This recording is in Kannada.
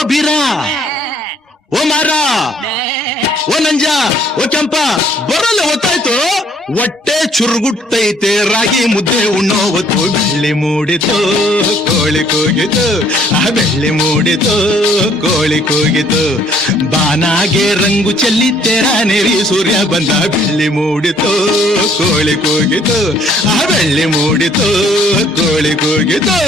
ಓ ಬೀರ, ಓ ಮಾರ, ಓ ನಂಜ, ಓ ಕೆಂಪ ಬರಲ್ಲ ಹೊತ್ತಾಯ್ತು. ಹೊಟ್ಟೆ ಚುರುಗುಟ್ಟೈತೆ ರಾಗಿ ಮುದ್ದೆ ಉಣ್ಣೋ ಹೊತ್ತು. ಬೆಳ್ಳಿ ಮೂಡಿತು ಕೋಳಿ ಕೂಗಿತು, ಆ ಬೆಳ್ಳಿ ಮೂಡಿತು ಕೋಳಿ ಕೂಗಿತು. ಬಾನಾಗೆ ರಂಗು ಚೆಲ್ಲಿ ತೆರಾನೇರಿ ಸೂರ್ಯ ಬಂದ. ಬೆಳ್ಳಿ ಮೂಡಿತು ಕೋಳಿ ಕೂಗಿತು, ಆ ಬೆಳ್ಳಿ ಮೂಡಿತು ಕೋಳಿ ಕೂಗಿತು.